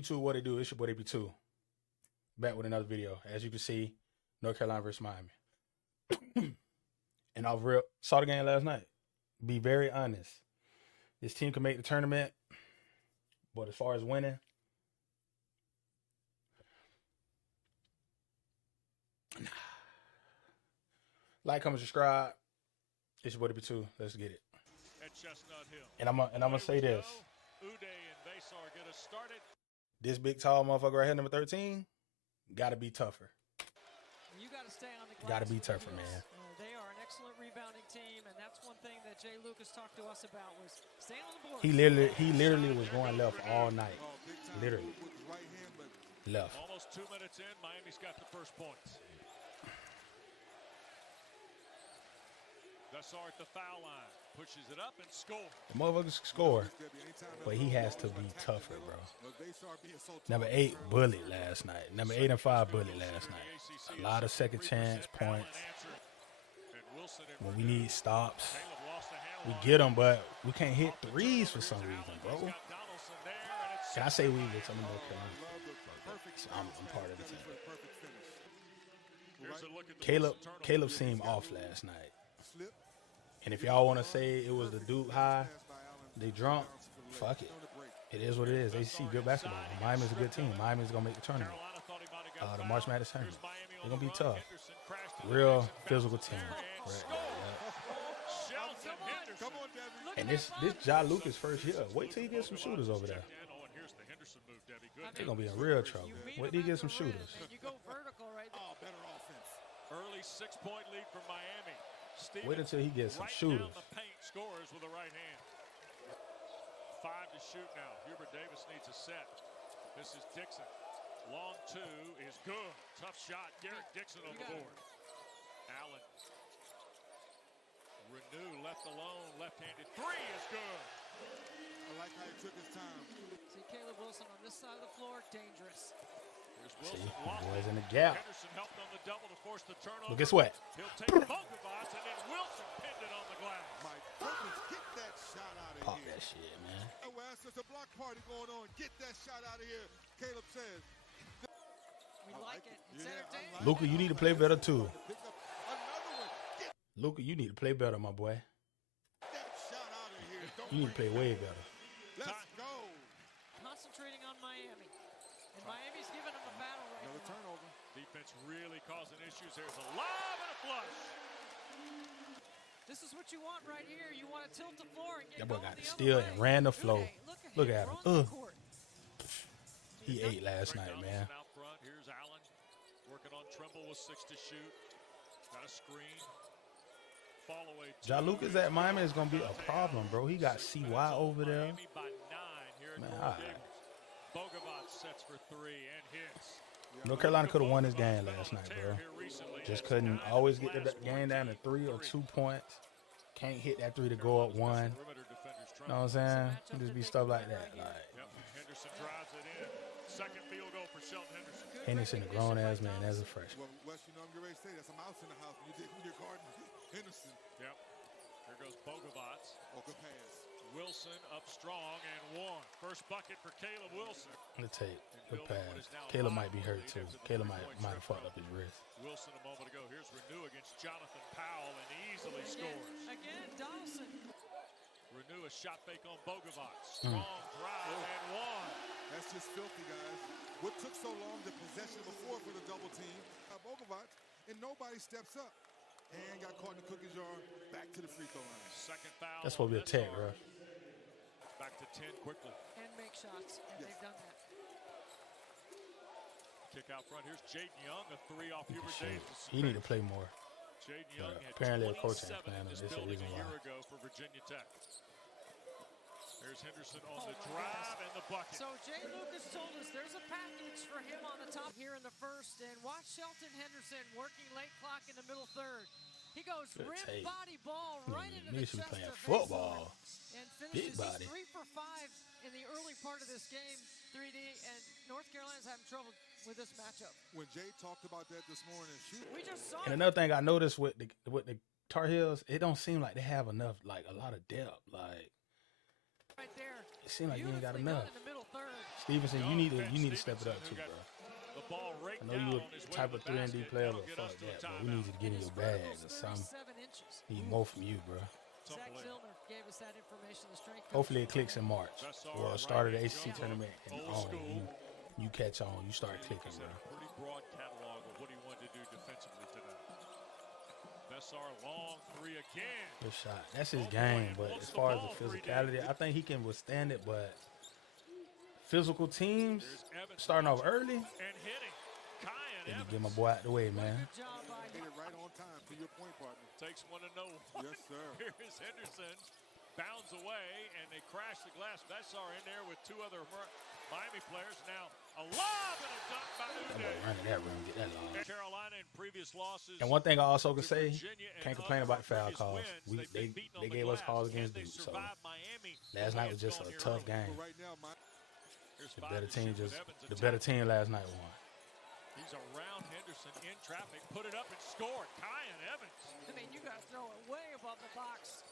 YouTube, what it do? It's your boy AB2. Back with another video. As you can see, North Carolina versus Miami. And I've saw the game last night. Be very honest. This team can make the tournament, but as far as winning, like, comment, subscribe. It's your boy AB2. Let's get it. And I'm gonna say this. This big tall motherfucker right here, number 13, gotta be tougher. You gotta stay on the glass. Gotta be tougher, man. They are an excellent rebounding team, and that's one thing that Jay Lucas talked to us about was staying on the board. He literally was going left all night. Literally. Left. Almost 2 minutes in, Miami's got the first points. Dessart at the foul line, pushes it up and scores. The motherfuckers score, but he has to be tougher, bro. Number 8 bullied last night. Number 8 and 5 bullied last night. A lot of second chance points. When we need stops, we get them, but we can't hit threes for some reason, bro. Can I say we? I'm in North Carolina. I'm part of the team. Caleb seemed off last night. And if y'all want to say it was the Duke high, they drunk, fuck it. It is what it is. They see good basketball. Miami's a good team. Miami's going to make the tournament. The March Madness tournament. They're going to be tough. Real physical team. Right. And this Ja Lucas first year. Wait till he gets some shooters over there. They're going to be in real trouble. Wait till he gets some shooters. You go vertical right there. Oh, better offense. Early 6-point lead for Miami. Wait until he gets some shooters. Down the paint, scores with the right hand. 5 to shoot now. Hubert Davis needs a set. This is Dixon. Long 2 is good. Tough shot. Garrett Dixon on the board. Allen. Renew left alone. Left-handed 3 is good. I like how he took his time. See Caleb Wilson on this side of the floor, dangerous. See, boys in the gap. Henderson helped on the double to force the turnover. But guess what? He'll take Bogovac, and then Wilson pinned it on the glass. My goodness, get that shot out of Pop here. that shit, man. Oh, Wes, there's a block party going on. Get that shot out of here, Caleb says. We like it. It's entertaining. Luka, you need to play better too. Pick up another one. Get Luka, you need to play better, my boy. that shot out of here. Don't You need to play way better. Let's go. Concentrating on Miami. And Miami's giving them a battle right Another now. turnover. Defense really causing issues. There's a lob and a flush. This is what you want right here. You want to tilt the floor and get That boy going got the the other steal way. and ran the flow. Look at him. run the court. He ate last night, man. Out front. Here's Allen working on Trimble with 6 to shoot. Got a screen. Fall away. Ja Lucas at Miami is gonna be a problem, bro. He got CY over there. Miami by 9 here at Man, North all right. Davis. Bogovac sets for 3 and hits. North Carolina could have won this game last night, bro. Just couldn't always get the game down to 3 or 2 points. Can't hit that 3 to go up 1. You know what I'm saying? It just be stuff like that. Like, Henderson drives it in. Second field goal for Shelton Henderson. Henderson, a grown ass man as a freshman. Well, Wes, you know I'm getting ready to say that's a mouse in the house when you did your garden. Henderson. Yep. Here goes Bogovac. Oh, good pass. Wilson up strong and 1. First bucket for Caleb Wilson. The tape, the pass. Caleb might be hurt too. Caleb might have fucked up his wrist. Wilson a moment ago. Here's Renew against Jonathan Powell and easily scores. Again, Donaldson. Renew a shot fake on Bogovac. Strong drive and 1. That's just filthy, guys. What took so long, the possession before for the double team? Bogovac, and nobody steps up. And got caught in the cookie jar. Back to the free throw line. Second foul. That's what we attack, bro. Back to 10 quickly. And make shots, and they've done that. Kick out front. Here's Jaden Young, a 3 off Hubert Shit. Davis. He need to play more. Jaden Young had apparently the coach ain't 27 playing in him. this That's the building reason a year why. ago for Virginia Tech. There's Henderson on Oh the my drive and the bucket. So Jay Lucas told us there's a package for him on the top here in the first. And watch Shelton Henderson working late clock in the middle third. He goes Good rim tape. body ball right into the Niggas should be chest playing of football. and finishes. Big body. He's 3 for 5 in the early part of this game, 3D, and North Carolina's having trouble with this matchup. When Jay talked about that this morning, We just saw And it. another thing I noticed with the Tar Heels, it don't seem like they have enough, like a lot of depth. Like Right there. it seems like you ain't got Beautifully enough. done in the middle third. Stevenson, you need to step it up too, bro. The ball I raked know down you on his a way type to of the 3-and-D basket. player, That'll but get fuck us to a that, bro. We timeout. need you to get in your bag or something. 37 inches. Need more from you, bro. Zach Unbelievable. Zillner gave us that information. The strength coach. Hopefully it clicks in March. Well, start of the ACC Right-hand tournament jump and hook, old school. you catch on. You start clicking, He's bro. had a pretty broad catalog of what he wanted to do defensively tonight. Bessar long three again. Good shot. That's his game, but as far as the physicality, I think he can withstand it, but physical teams There's Evans starting off early, and hitting. Kyan then you Evans get my boy out the way, man. Good job by Hit it right on time to your point, partner. takes one to know one. Yes, sir. Here's Henderson. Bounds away, and they crash the glass. Bessar in there with two other Miami players. Now a lob and a dunk by That boy Uday. run to that room, get that long. Carolina in previous losses. And one thing I also can to say, Virginia and can't complain other about the foul previous calls. wins, they've been beaten on They the gave us glass, calls and against they Duke, so survived Miami. last night was It's just gone a here tough early. game. But right now, Here's The five better to team shoot with just Evans the better attacking. team last night won. He's around Henderson in traffic, put it up and scored. Kyan Evans. I mean, you got to throw it way above the box.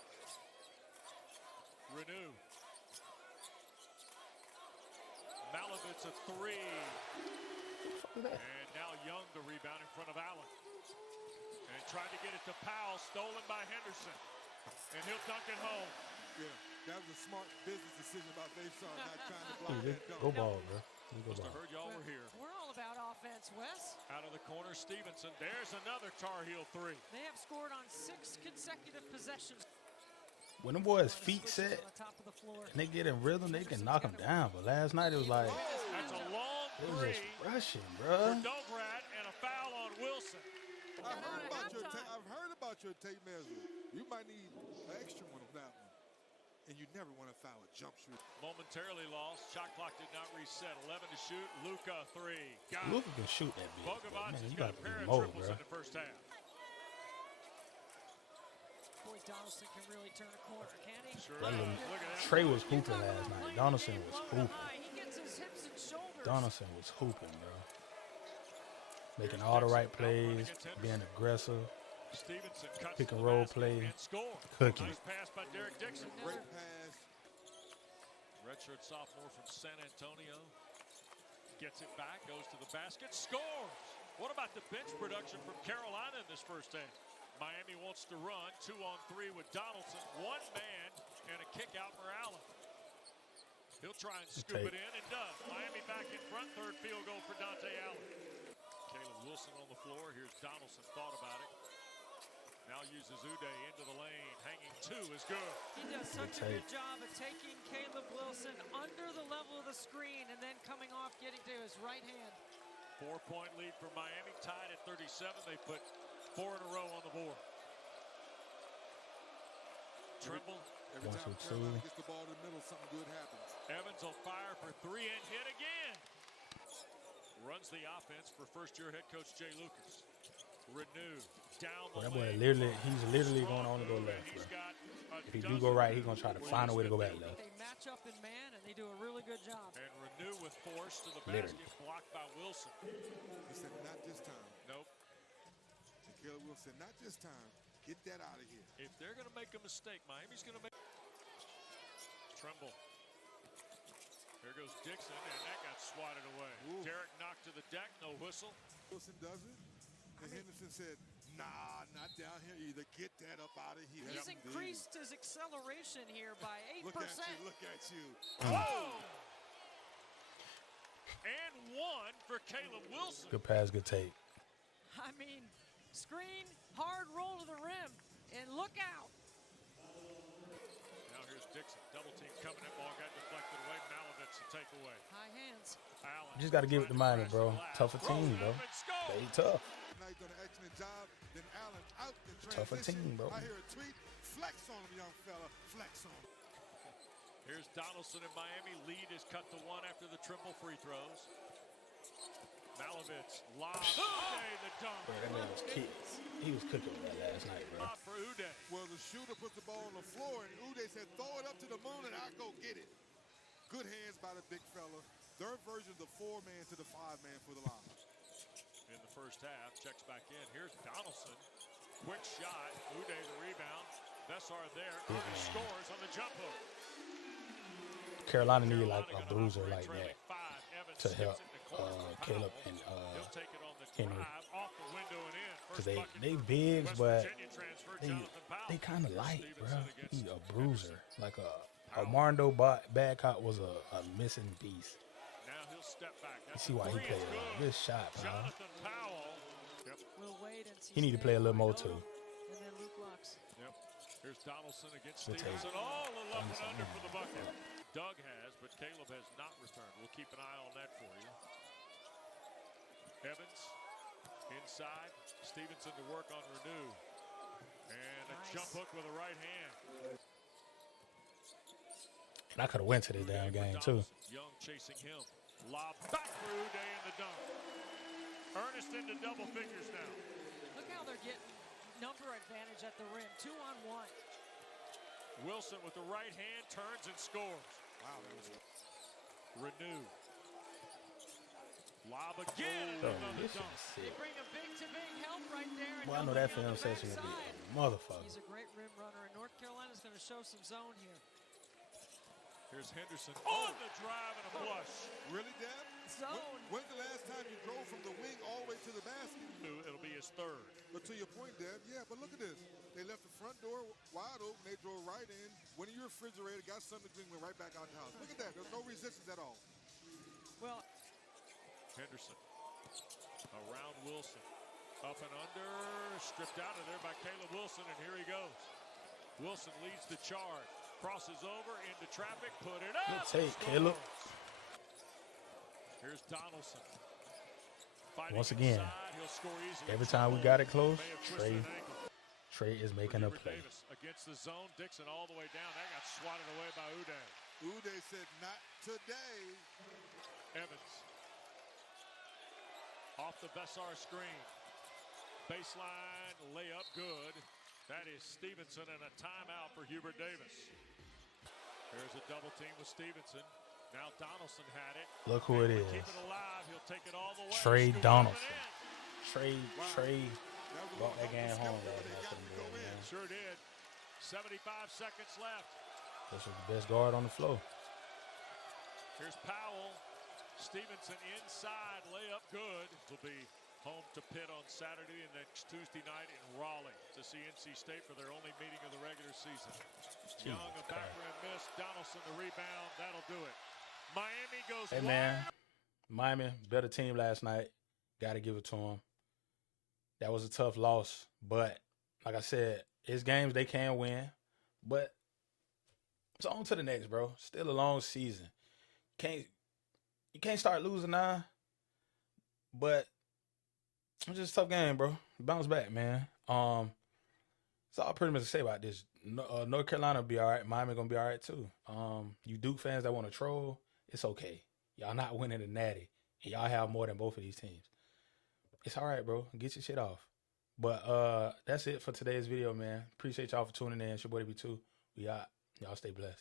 Renew. Malavitz a three. And now Young the rebound in front of Allen. And tried to get it to Powell, stolen by Henderson. And he'll dunk it home. yeah, that was a smart business decision about Bessar not trying to block Dude, that dunk. go ball, bro. Go Must have ball. heard y'all were here. We're all about offense, Wes. Out of the corner, Stevenson. There's another Tar Heel three. They have scored on 6 consecutive possessions. When them boys' feet set On the top of the floor. and they get in rhythm, they can knock them down. But last night it was like That's a long it was three just rushing, for bro. Dograt and a foul on Wilson. I've heard about your tape measure. You might need an extra one on that one. And you never want to foul a jump shooter. Momentarily lost. Shot clock did not reset. 11 to shoot. Luka three. Got it. Luka can shoot that bitch. but Bogovac Man, has you got got a to pair be of more, triples bro. in the first half. Boy, Donaldson can really turn a corner, can he? Sure. That little Look at that. Trey was hooping last night. Donaldson was hooping. He gets his hips and shoulders. Donaldson was hooping, bro. Making all the right plays, being aggressive. Stevenson cuts Pick to and the roll basket play. and score. Cooking. Nice pass by Derek Dixon. Great pass. Redshirt sophomore from San Antonio. Gets it back, goes to the basket, scores. What about the bench production from Carolina in this first half? Miami wants to run 2-on-3 with Donaldson. One man and a kick out for Allen. He'll try and scoop it in and does. Miami back in front. Third field goal for Dante Allen. Caleb Wilson on the floor. Here's Donaldson. Thought about it. Now uses Uday into the lane. Hanging two is good. He does such a good job of taking Caleb Wilson under the level of the screen and then coming off, getting to his right hand. 4-point lead for Miami. Tied at 37. They put 4 in a row on the board. Trimble. Every time Carolina gets the ball in the middle, something good happens. Evans will fire for 3 and hit again. Runs the offense for first-year head coach Jay Lucas. Renew down the That boy lane. he's literally going to only go left, He's bro. got a If he do dozen go right, he's going to try to find a way to go back left. They match up in man, and they do a really good job. And Renew with force to the Literally. basket, blocked by Wilson. He said, not this time. Nope. And Caleb Wilson, not this time. Get that out of here. If they're going to make a mistake, Miami's going to make. Trimble. Here goes Dixon, and that got swatted away. Ooh. Derek knocked to the deck, no whistle. Wilson does it. And Henderson said, nah, not down here either. Get that up out of here. He's Yep, increased his acceleration here by 8%. Look at you. Look at you. Whoa! And one for Caleb Wilson. Good pass, good take. I mean, screen, hard roll to the rim, and look out. Now here's Dixon. Double team coming in. Ball got deflected away. Malavitz to take away. High hands. Allen. You just got to give it to Miami, bro. Tougher team, bro. They tough. Now he's done an excellent job. Then Allen out the Tougher transition. team, bro. I hear a tweet. Flex on him, young fella. Flex on him. Here's Donaldson in Miami. Lead is cut to 1 after the Trimble free throws. Malavitz lob. Uday the dunk. Bro, that man was he was cooking with that last night, bro. Lob for Uday. Well, the shooter put the ball on the floor, and Uday said, throw it up to the moon, and I'll go get it. Good hands by the big fella. Their version of the 4-man to the 5-man for the lob. In the first half, checks back in. Here's Donaldson. Quick shot. Uday the rebound. Bessar there. Uday scores on the jump hook. Carolina need like a bruiser like that. to help Caleb and Henry. Because they bigs, but they kind of light, bro. He a bruiser. Like Armando Badcock was a missing piece. You see why he played well. Good shot, pal. He need to play a little more too. And then Luke Lux. Yep. Here's Donaldson against We'll Stevenson. All up and under for the bucket. Doug has, but Caleb has not returned. We'll keep an eye on that for you. Evans inside. Stevenson to work on Renew. And a jump hook with a right hand. And I could have went to this damn game too. Young chasing him. Lob back through Day in the dunk. Ernest into double figures now. Look how they're getting number advantage at the rim. 2-on-1. Wilson with the right hand turns and scores. Wow, that was Renew. Lob again. Another dunk. They bring a big-to-big help right there. Well, I know that film session will be a motherfucker. He's a great rim runner, and North Carolina's going to show some zone here. Here's Henderson on the drive and a flush. Really, Dad? Zone. When's the last time you drove from the wing all the way to the basket? It'll be his third. But to your point, Dad, yeah, but look at this. They left the front door wide open. They drove right in, went in your refrigerator, got something to drink, went right back out the house. Look at that. There's no resistance at all. Well, Henderson around Wilson. Up and under. Stripped out of there by Caleb Wilson, and here he goes. Wilson leads the charge. Crosses over into traffic. Put it up. Good take, Caleb. Here's Donaldson. Once again, every time we got it close, Trey is making a play. Against the zone, Dixon all the way down. That got swatted away by Uday. Uday said, not today. Evans. Off the Bessar screen. Baseline layup good. That is Stevenson, and a timeout for Hubert Davis. There's a double team with Stevenson. Now Donaldson had it. Look who it is. Keep it alive. He'll take it all the way. Trey Donaldson. Trey brought that game home last night for the boys, man. Sure did. 75 seconds left. This was the best guard on the floor. Here's Powell. Stevenson inside. Layup good. Will be home to Pitt on Saturday and next Tuesday night in Raleigh to see NC State for their only meeting of the regular season. Young, a back rim miss. Donaldson, the rebound. That'll do it. Miami goes Hey, man. Miami, better team last night. Got to give it to them. That was a tough loss. But, like I said, it's games they can win. But it's on to the next, bro. Still a long season. You can't start losing now. But it's just a tough game, bro. Bounce back, man. That's all pretty much to say about this. North Carolina will be all right. Miami going to be all right, too. You Duke fans that want to troll, it's okay. Y'all not winning the Natty. And y'all have more than both of these teams. It's all right, bro. Get your shit off. But that's it for today's video, man. Appreciate y'all for tuning in. It's your boy B2. We out. Y'all stay blessed.